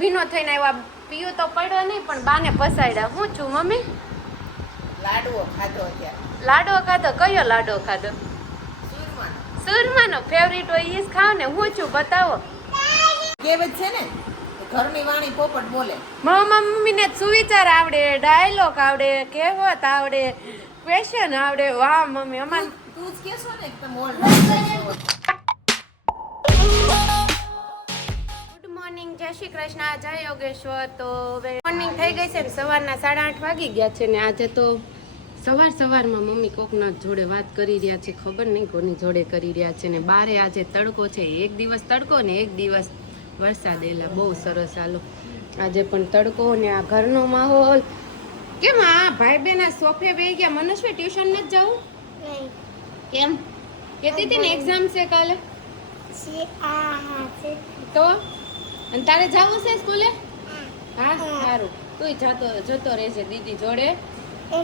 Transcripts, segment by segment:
ભીનો થઈને આવ્યા. પીયું તો પડ્યો નહીં પણ બાને પસાડ્યા. હું છું મમ્મી? લાડવો ખાધો અત્યારે. લાડવો ખાધો? કયો લાડવો ખાધો? સુરમાનો. સુરમાનો ફેવરિટ હોય ઈ જ ખાવ ને. હું છું બતાવો. કહેવત છે ને, ઘરની વાણી પોપટ બોલે. મમ્મીને સુવિચાર આવડે, ડાયલોગ આવડે, કહેવત આવડે, ક્વેશ્ચન આવડે. વાહ મમ્મી, અમાર તું જ કહેશો ને કે તમે ઓલ ગુડ મોર્નિંગ, જય શ્રી કૃષ્ણ, જય યોગેશ્વર. તો હવે મોર્નિંગ થઈ ગઈ છે ને, સવારના 8:30 વાગી ગયા છે ને આજે તો સવારમાં મમ્મી કોકના જોડે વાત કરી રહ્યા છે. ખબર નહીં કોની જોડે કરી રહ્યા છે ને. બારે આજે તડકો છે. એક દિવસ તડકો ને એક દિવસ વરસાદ. એલા બહુ સરસ. હાલો આજે પણ તડકો ને આ ઘરનો માહોલ. કેમ આ ભાઈ બેન આ સોફે બેહી ગયા? મનસ્વી ટ્યુશન નથી જવું? કેમ? કહેતી હતી ને એક્ઝામ છે કાલે. તો અને તારે જવું છે સ્કૂલે? હા સારું. તું જતો રહેજે દીદી જોડે. 2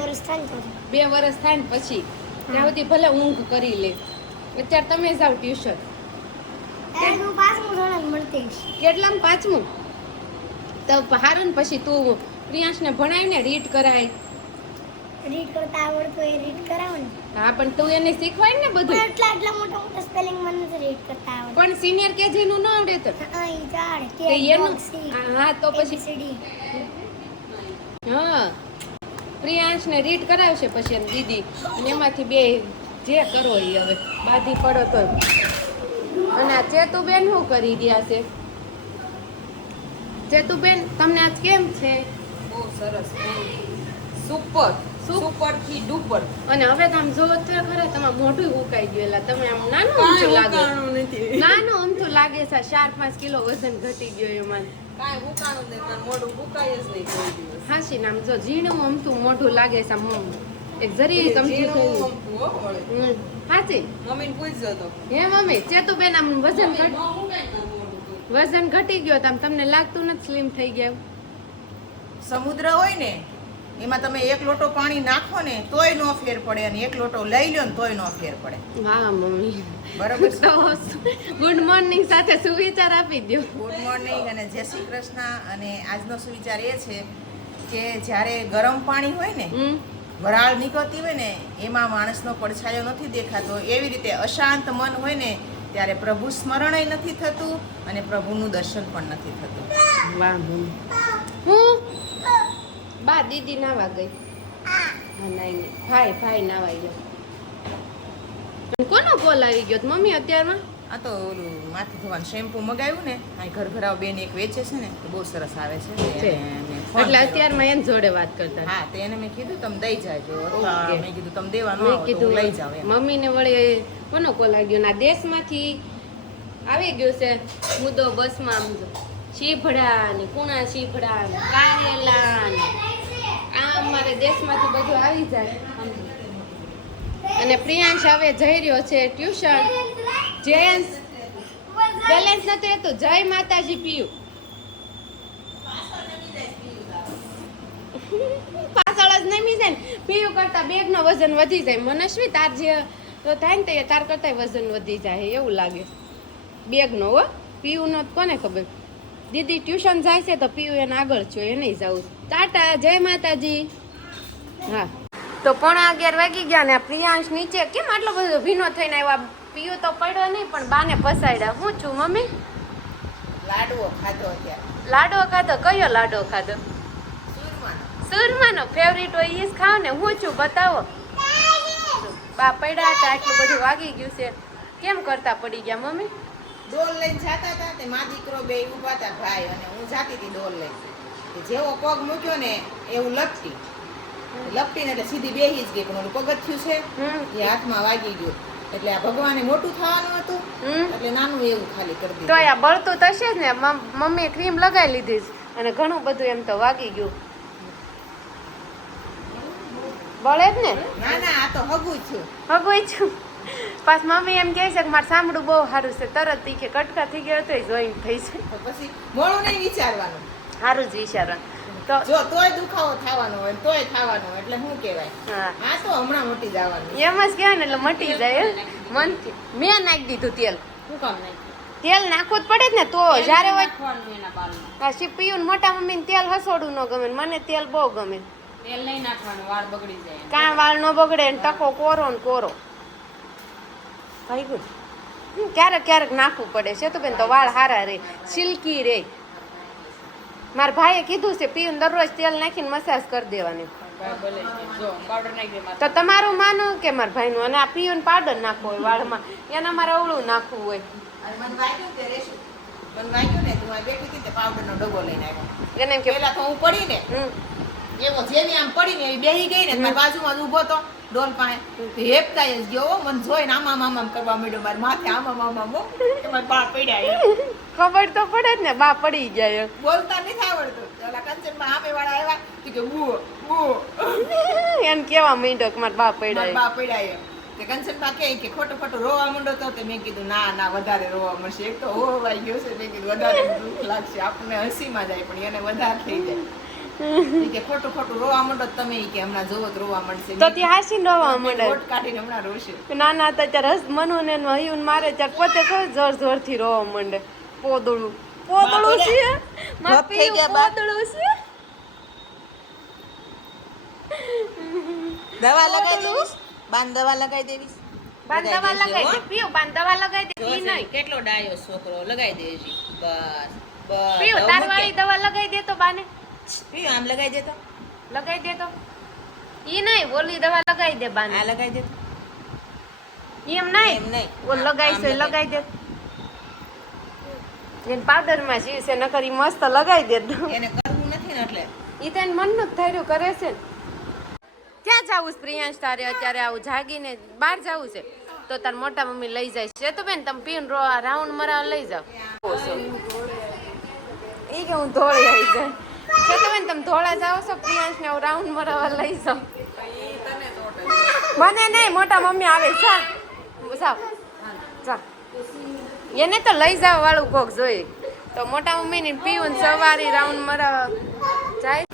વર્ષ થાય ને પછી ત્યાં સુધી ભલે ઊંઘ કરી લે. અત્યારે તમે જાવ ટ્યુશન. કેટલામાં? 5મું? તો હારું ને પછી તું પ્રિયાંશને ભણાવીને રીડ કરાય. રીડ કરતા આવડતું એ રીડ કરાવો ને. હા પણ તું એને શીખવાય ને બધું. એટલા મોટા સ્પેલિંગ મને નથી રીડ કરતા આવડે. પણ સિનિયર કેજી નું ન આવડે તો અહીં ચાડ તો કે એનું હા તો પછી સીડી. હા પ્રિયાંશને રીડ કરાવશે પછી એમ દીદી અને એમાંથી બે જે કરો એ હવે બાધી પડો તો. અને આ ચેતુબેન શું કરી રહ્યા છે? ચેતુબેન તમને આજ કેમ છે? બહુ સરસ, સુપર સુપર થી ડુપર. અને હવે તમે જો તો ખરા તમારું મોઢું ઉકાઈ ગયેલા. તમે આમ નાનું અમથું લાગે. નાનું અમથું લાગે છે. 4-5 કિલો વજન ઘટી ગયો એમાં. કાંઈ હુકાણું નહીં, મારું મોઢું હુકાય જ નહીં કોઈ દિવસ. હાસી નામ જો ઝીણું અમથું મોઢું લાગે છે. એક જરી કમજોર થયું. હાચી મમ્મીને પૂછજો તો. હે મમ્મી ચેતુબેન આમ વજન ઘટી ગયો. તમને લાગતું નથી સ્લિમ થઈ ગયા? સમુદ્ર હોય ને એમાં તમે 1 લોટો પાણી નાખો ને તોય નો ફેર પડે, અને 1 લોટો લઈ લ્યો ને તોય નો ફેર પડે. હા મમ્મી બરાબર. તો ગુડ મોર્નિંગ સાથે સુવિચાર આપી દો. ગુડ મોર્નિંગ અને જય શ્રી કૃષ્ણ. અને આજનો સુવિચાર એ છે કે જ્યારે ગરમ પાણી હોય ને, વરાળ નીકળતી હોય ને, એમાં માણસનો પડછાયો નથી દેખાતો. એવી રીતે અશાંત મન હોય ને ત્યારે પ્રભુ સ્મરણય નથી થતું અને પ્રભુનું દર્શન પણ નથી થતું. વાહ મમ્મી. હું બા દીદી નાવા ગઈ. હા નહીં ભાઈ નાવાઈ ગયો. કોનો કોલ આવી ગયો મમ્મી અત્યારમાં? આ તો ઓલું માથે ધોવાનું શેમ્પુ મગાવ્યું ને, આ ઘરઘરાવ બેન એક વેચે છે ને, તો બહુ સરસ આવે છે. એટલે અત્યારમાં એની જોડે વાત કરતા. હા તો એને મેં કીધું તમે દઈ જાજો. મેં કીધું તમે દેવાનું મેં કીધું લઈ જાવ. મમ્મીને વળી કોનો કોલ આવી ગયો? ના દેશમાંથી આવી ગયો છે મુદ્દો બસમાં. આમ શીભડા ને કુણા શીભડા ને કારેલા ને આ અમારે દેશમાંથી બધું આવી જાય. અને પ્રિયાંશ હવે જઈ રહ્યો છે ટ્યુશન. જેન્સ બેલેન્સ નથી રહેતું. જય માતાજી પીયું. પાછળ જ નમી જાય ને પીયું કરતા બેગનો વજન વધી જાય. મનસ્વી તાર જે તો થાય ને તે તાર કરતા વજન વધી જાય એવું લાગે બેગનો. હો પીયું નો કોને ખબર. દીદી ટ્યુશન જાય છે તો પીયું એને આગળ છો એ નહીં જવું. ટાટા, જય માતાજી. હા તો 11:15 વાગી ગયા ને પ્રિયાંશ નીચે કેમ આટલો બધો ભીનો થઈને આવ્યા? પીયું તો પડ્યો નહીં પણ બાને પસાડ્યા. હું છું મમ્મી? લાડવો ખાધો અત્યારે. લાડવો ખાધો? કયો લાડવો ખાધો? સુરમાનો. સુરમાનો ફેવરિટ હોય ઈ જ ખાવ ને. હું છું બતાવો. બા પડ્યા હતા આટલું બધું વાગી ગયું છે. કેમ કરતા પડી ગયા મમ્મી? ડોલ લઈને જાતા હતા તે મા દીકરો બે ઊભા હતા ભાઈ, અને હું જાતી હતી ડોલ લઈને. જેવો પગ મૂક્યો ને એવું લપટી ને એટલે સીધી બેહી જ ગઈ. પણ ઓલું પગથિયું છે એ હાથમાં વાગી ગયું. એટલે આ ભગવાને મોટું થવાનું હતું એટલે નાનું એવું ખાલી કરી દીધું. તો આ બળતું થશે જ ને. મમ્મીએ ક્રીમ લગાવી લીધી અને ઘણું બધું એમ તો વાગી ગયું. બળે જ ને? ના આ તો હગું છું. હગું છું. પાછ મમ્મી એમ કહે છે કે મારું સાંભળું બહુ સારું છે. તરત ઈ કે કટકા થઈ ગયા તો જોઈન થઈ છે. તો પછી મોડું નહીં વિચારવાનું, સારું જ વિચારવાનું. તો જો તોય દુખાવો થવાનો હોય તોય થવાનો એટલે શું કહેવાય? હા આ તો હમણાં મટી જવાનું. એમ જ કહેવાય ને એટલે મટી જાય મનથી. મેં નાખી દીધું તેલ. શું કામ નાખ્યું? તેલ નાખવું જ પડે જ ને તો જ્યારે હોય નાખવાનું એના બાલમાં. આ શીપિયું મોટા મમ્મીને તેલ હસોડું ન ગમે ને મને તેલ બહુ ગમે તેલ નહીં નાખવાનું, વાળ બગડી જાય. કાં વાળ ન બગડે ને ટકો કોરો ને કોરો ભાઈ ગુડ ક્યારેક ક્યારેક નાખવું પડે છે તો બેન તો વાળ હારા રે સિલ્કી રે મારા ભાઈએ કીધું છે પીયું દરરોજ તેલ નાખીને મસાજ કરી દેવાની ભાઈ બોલે છે, જો પાવડર નાખી દે માથે. તો તમારું માનો કે મારા ભાઈનું અને આ પીયું પાવડર નાખવો હોય વાળમાં એના મારે અવળું નાખવું હોય અને મને વાગ્યું તે રેશું મને વાગ્યું ને તું આ બેઠી હતી તે પાવડરનો ડબ્બો લઈને આવ્યો એને એમ કે પેલા તો હું પડી ને એવો જેવી આમ પડી ને એવી બેહી ગઈ ને મારી બાજુમાં જ ઊભો તો ડોલ પાસે તો હેપતાય જ ગયો મને જોઈને આમ કરવા માંડ્યો મારી માથે આમ કે મારા બા પડ્યા ખબર તો પડે જ ને બા પડી જાય બોલતા નથી આવડતું ઓલા કંચનમાં આમે વાળા આવ્યા તો કે બુ બુ એને કેવા માંડ્યો કે મારા બા મારા પડ્યા બા પડ્યા એમ તે કંચનમાં કે ખોટું ખોટું રોવા માંડો તો મેં કીધું ના વધારે રોવા મળશે એક તો હોવાઈ ગયો છે મેં કીધું વધારે દુઃખ લાગશે આપણને હસીમાં જાય પણ એને વધારે થઈ જાય ઈ કે ખોટું રોવા માંડો તો તમે ઈ કે હમણાં જોવો તો રોવા મળશે તો ત્યાં હાસી રોવા માંડે હોઠ કાઢીને હમણાં રોશે નાના હતા ત્યારે હસ મનુ ને હયું મારે ત્યારે પોતે કહું જોર જોરથી રોવા માંડે પોદળું છે માર થઈ ગયા પીયું બા. પોદળું છે દવા લગાવી દેવીશ બાન દવા લગાવી દેવીશ બાન દવા લગાઈ દે પીયું બાન દવા લગાઈ દે ઈ નહીં કેટલો ડાયો છોકરો લગાવી દેજી બસ બસ પીયું તાર વાળી દવા લગાઈ દે તો બાને પીયું આમ લગાવી દે તો લગાઈ દે તો ઈ નહીં ઓલી દવા લગાઈ દે બાને આ લગાવી દે એમ નહીં એમ નહીં. ઓલ લગાઈ આમ છે લગાઈ દે એને પાવડર માં જીવ છે નકર ઈ મસ્ત લગાઈ દે એને કરવું નથી ને એટલે ઈ તો મનનું જ ધાર્યું કરે છે ને ક્યાં જાવું છે પ્રિયાંશ તારે અત્યારે આવું જાગીને બહાર જાવું છે તો તાર મોટા મમ્મી લઈ જાય છે તો બેન તમે પીને રાઉન્ડ મરાવા લઈ જાવ ઈ કે હું ધોળી આવી જાય છે તો બેન તમે ધોળા જાઓ છો પ્રિયાંશ ને રાઉન્ડ મરાવા લઈ જાવ મને નહીં મોટા મમ્મી આવે જા જાવ જા એને તો લઈ જાવ વાળું કોક જોઈએ તો મોટા મમ્મી ને પીવું સવારી રાઉન્ડ મરાવા જાય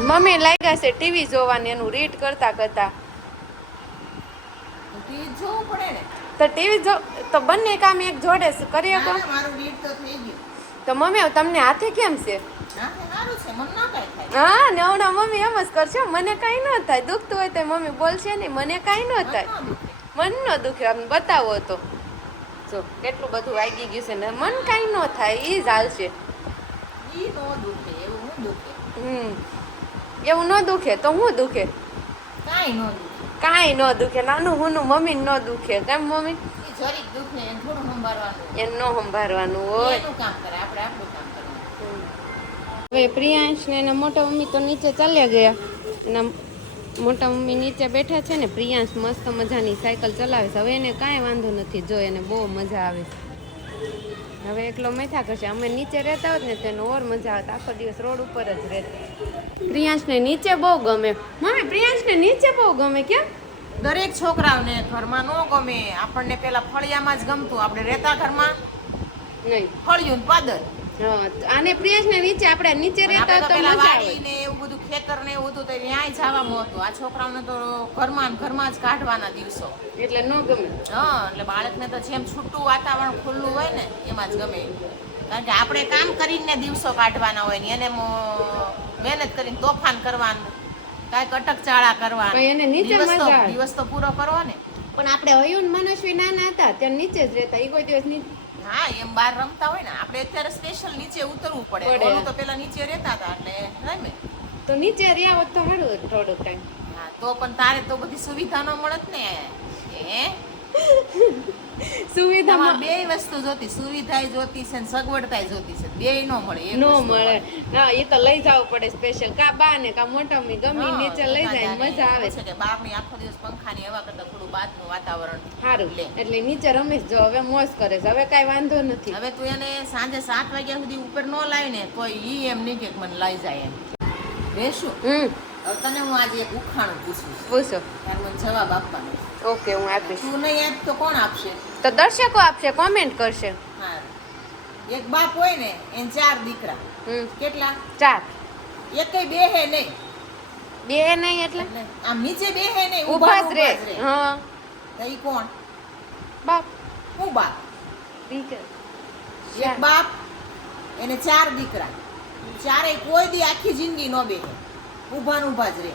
મમ્મી લાગ્યા છે ટીવી જોવાની એનું રીડ કરતા કરતા ઈ જોવું પડે ને તો ટીવી જો તો બંને કામ એક જોડે કરી શકો ના, મારું રીડ તો થઈ ગયું તો મમ્મી હવે તમને હાથે કેમ છે હા સારું છે મને ના કાંઈ થાય હા ને હમણાં મમ્મી એમ જ કરશે મને કાંઈ ન થાય દુખતું હોય તો મમ્મી બોલશે નહીં મને કાંઈ ન થાય મન ન દુખે આમ બતાવો તો જો કેટલું બધું વાગી ગયું છે ને મન કાંઈ ન થાય એ જ હાલશે ઈ નો દુખે એવું હું દુખે એવું ન દુખે તો હું દુખે કાંઈ નો દુખે કાંઈ ન દુખે નાનું હુનું મમ્મી ન દુખે કેમ મમ્મી ઈ જરીક દુખે એને થોડું સંભાળવાનું એને ન સંભાળવાનું હોય એનું કામ કરે આપણે આપણું કામ કરવાનું હવે પ્રિયાંશ ને એના મોટા મમ્મી તો નીચે ચાલ્યા ગયા એના મોટા મમ્મી નીચે બેઠા છે ને પ્રિયાંશ મસ્ત મજાની સાયકલ ચલાવે છે હવે એને કાંઈ વાંધો નથી જો એને બહુ મજા આવે છે હવે એકલો મથા કરશે અમે નીચે રહેતા હોત ને તો એને ઓર મજા આવત આખો દિવસ રોડ ઉપર જ રહેતા પ્રિયાંશને નીચે બહુ ગમે મમ્મી પ્રિયાંશને નીચે બહુ ગમે કેમ દરેક છોકરાઓને ઘરમાં ન ગમે આપણને પેલા ફળિયામાં જ ગમતું આપણે રહેતા ઘરમાં નહીં ફળિયું ને પાદર હા આને પ્રિયાંશને નીચે આપણે નીચે પણ રહેતા આપણે તો તો પેલા મજા વાડી આવે ને એવું બધું ખેતર ને એવું હતું તો ન્યાય જવામાં હતું આ છોકરાઓને તો ઘરમાં ને ઘરમાં જ કાઢવાના દિવસો એટલે ન ગમે હા એટલે બાળકને તો જેમ છૂટું વાતાવરણ ખુલ્લું હોય ને એમાં જ ગમે કારણ કે આપણે કામ કરીને દિવસો કાઢવાના હોય ને એને મહેનત કરીને તોફાન કરવાનું કાંઈક અટકચાળા પણ એને કરવાનું નીચે મજા આવે. દિવસ તો પૂરો કરવો ને પણ આપણે હયુન મનસ્વી નાના હતા ત્યાં નીચે જ રહેતા એ કોઈ દિવસ નીચે હા એમ બહાર રમતા હોય ને આપણે અત્યારે સ્પેશિયલ નીચે ઉતરવું પડે પડે. ઓલું તો પેલા નીચે રહેતા હતા એટલે રમે તો નીચે રહ્યા હોત તો સારું હોત થોડોક ટાઈમ હા તો પણ તારે તો બધી સુવિધા ન મળત ને હે સુવિધામાં તમારે બે વસ્તુ જોતી સુવિધાય જોતી છે ને સગવડતાય જોતી છે બે નો મળે એક ન વસ્તુ મળે હા એ તો લઈ જવું પડે સ્પેશિયલ કા બા ને કા મોટા મી ગમી હા, નીચે લઈ જાય એકાદાને મજા આવે એવું છે કે બાપની આખો દિવસ પંખાની હવા કરતા થોડું બહારનું વાતાવરણ સારું લે. એટલે નીચે રમીશ જો હવે મોજ કરે છે હવે કાંઈ વાંધો નથી હવે તું એને સાંજે 7 વાગ્યા સુધી ઉપર ન લાય ને તો ઈ એમ નહીં કે મને લઈ જાય એમ બેસું હવે તને હું આજે એક ઉખાણું પૂછું છું પૂછો તારે મને જવાબ આપવાનો છે. ઓકે હું આપીશ તું નહીં આપ તો કોણ આપશે તો દર્શકો આપશે કોમેન્ટ કરશે હા એક બાપ હોય ને એને 4 દીકરા કેટલા 4 એકેય બેહે નહીં બે નહીં એટલે એટલે આમ નીચે બેહે નહીં ઊભા જ રે હા તો ઈ કોણ બાપ હું બાપ દીકરા એક બાપ એને 4 દીકરા, ચારેય કોઈ દી આખી જિંદગી ન બેસે, ઊભા ને ઊભા જ રહે.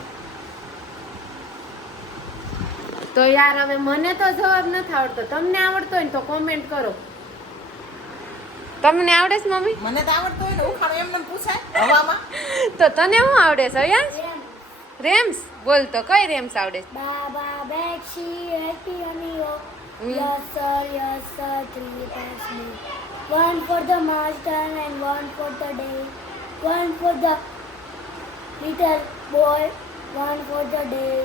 તો યાર હવે મને તો જવાબ નથી આવડતો, તમને આવડતો હોય ને તો કોમેન્ટ કરો. તમને આવડે છે મમ્મી? મને તો આવડતું હોય ને ઉખાણું એમને પૂછાય હવામાં. તો તને શું આવડે છે યાર? રેમ. રેમ્સ બોલ તો, કઈ રેમ્સ આવડે છે? Baba, Bexi, happy amigo. Yes sir, 3 pass me. One for the master and one for the day. One for the little boy, one for the day.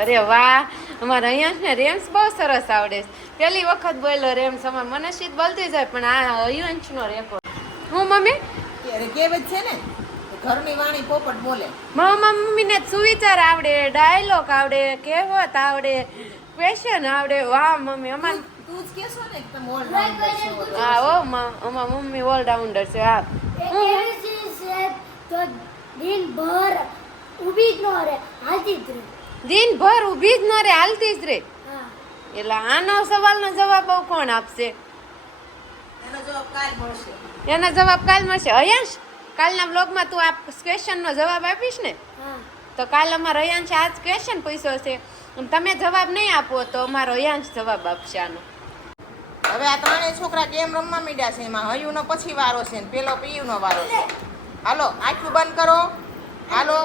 અરે વાહ, અમારા અહીંયા ને રેમ્સ બહુ સરસ આવડે છે. પેલી વખત બોલ્યો રેમ્સ, અમાર મને શીત બોલતી જાય પણ આ અયુંશનો રેકોર્ડ. હું મમ્મી? કહેવત છે ને ઘરની વાણી પોપટ બોલે. મમ્મીને સુવિચાર આવડે, ડાયલોગ આવડે, કહેવત આવડે, ક્વેશ્ચન આવડે. વાહ મમ્મી, અમાર તું જ કહેશો ને કે તમે all-rounder છો. હા ઓ અમાર મમ્મી ઓલરાઉન્ડર છે. હા એવી છે તો દિનભર ઊભી જ ન રહે, હાલતી જ રહે. દિનભર ઊભી જ ન રે, હાલતી જ રે. હા. એટલે આનો સવાલનો જવાબ કોણ આપશે? એનો જવાબ કાલ મળશે. એનો જવાબ કાલ મળશે. અયાંશ, કાલના બ્લોગમાં તું આ ક્વેશ્ચનનો જવાબ આપીશ ને, હા. તો કાલ અમારો અયાંશ આ જ ક્વેશ્ચન પૂછ્યો છે. અને તમે જવાબ નહીં આપો તો અમારો અયાંશ જવાબ આપશે આનો. હવે આ ત્રણેય છોકરા ગેમ રમવા માંડ્યા છે. એમાં હયુનો પછી વારો છે ને પેલો પીયુનો વારો છે. હાલો આંખું બંધ કરો. હાલો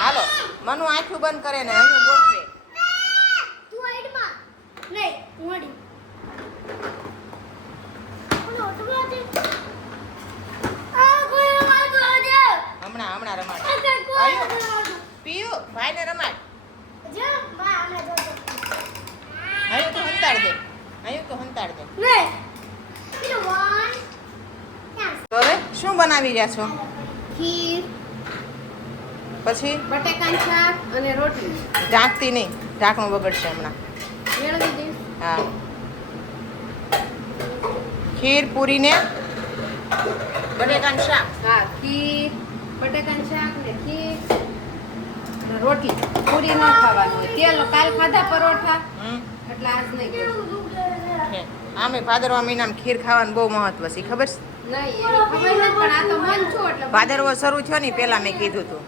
હાલો, મનુ આંખું બંધ કરે ને હયું ગોઠવે. તું હાઈડમાં નહીં, હું હાડી. કોનો ઓટો છે? આ કોઈ વાતો આજે. હમણાં રમાડ. આ કઈ કોઈ વાતો. પીયુ ભાઈને રમાડ. જો બા આને જો. હયું તો હંતાડ દે. હયું તો હંતાડ દે. નહીં. પેલો વન. તો હવે શું બનાવી રહ્યા છો? ખીર, પછી બટેકાનું શાક અને રોટલી. ઢાંકતી નહીં, ઢાંકણું બગડશે હમણાં. મેળવી દઈશ. હા, ખીર પૂરી ને બટેકાનું શાક. હા, ખીર, બટેકાનું શાક ને ખીર ને રોટલી. પૂરી ન ખાવાનું હોય. તેલ કાલ ખાધા પરોઠા હમ. એટલે આજ નહીં ખાવું. છે. આમે ભાદરવા મહિનામાં ખીર ખાવાનું બહુ મહત્વ છે, ખબર છે? નહીં એની ખબર નથી, પણ આ તો મન છું એટલે ભાદરવો શરૂ થયો ને પહેલા મેં કીધું હતું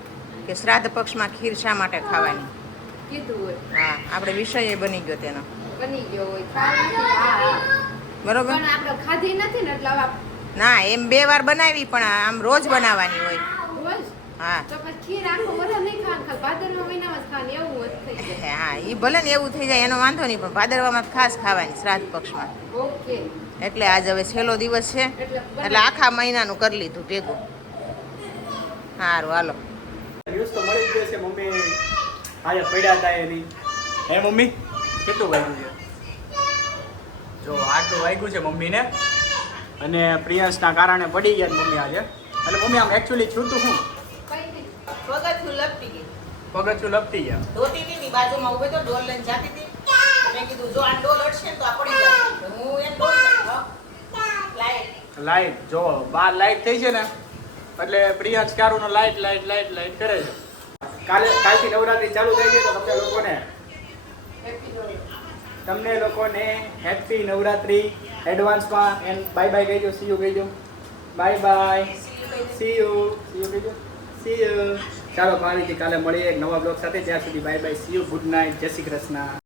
કે શ્રાદ્ધ પક્ષમાં ખીર શા માટે ખાવાની. કીધું હોય. હા, આપણે વિષય એ બની ગયો તેનો. બની ગયો હોય. ખાવા નથી. હા હા. બરોબર? પણ આપણે ખાધી નથી ને એટલે હવે ના, એમ 2 વાર બનાવી પણ આમ રોજ બનાવવાની હોય. રોજ હા તો પછી ખીર આખો વર્ષ નહીં ખાવાનું, ખાલી ભાદરવા મહિનામાં જ ખાવાની, એવું જ થઈ જાય. હા, એ ભલે ને એવું થઈ જાય એનો વાંધો નહીં, પણ ભાદરવામાં ખાસ ખાવાની શ્રાદ્ધ પક્ષમાં. ઓકે. એટલે આજ હવે છેલ્લો દિવસ છે એટલે આખા મહિનાનું કરી લીધું ભેગું. સારું હાલો. ન્યૂઝ તો મળી જ ગયો છે. મમ્મી આજે પડ્યા હતા એની. હે મમ્મી, કેટલું વાગ્યું છે? જો આટલું વાગ્યું છે મમ્મીને, અને પ્રિયાંશના કારણે પડી ગયા છે મમ્મી આજે. એટલે મમ્મી આમ એકચ્યુઅલી છૂટું શું પગથિયું લપટી ગઈ. પગથિયું લપટી ગયા. ધોતી હતી ની બાજુમાં ઊભી તો ડોલ લઈને જાતી હતી. મેં કીધું જો આ ડોલ અડશે ને તો આ પડી જશે. તો હું એમ ડોલ લાઈટ લાઈટ જો બાર લાઈટ થઈ છે ને એટલે પ્રિયાંશ કારુનો લાઈટ કરે છે. કાલથી નવરાત્રી ચાલુ થઈ ગઈ તો તમને લોકોને હેપી નવરાત્રી એડવાન્સમાં એન્ડ બાય બાય કહેજો, સી યુ કહેજો. બાય બાય, સી યુ કહેજો, સી યુ. ચાલો ફરીથી કાલે મળીએ એક નવા બ્લોગ સાથે. ત્યાં સુધી bye bye, C you, good night, જય શ્રી કૃષ્ણ.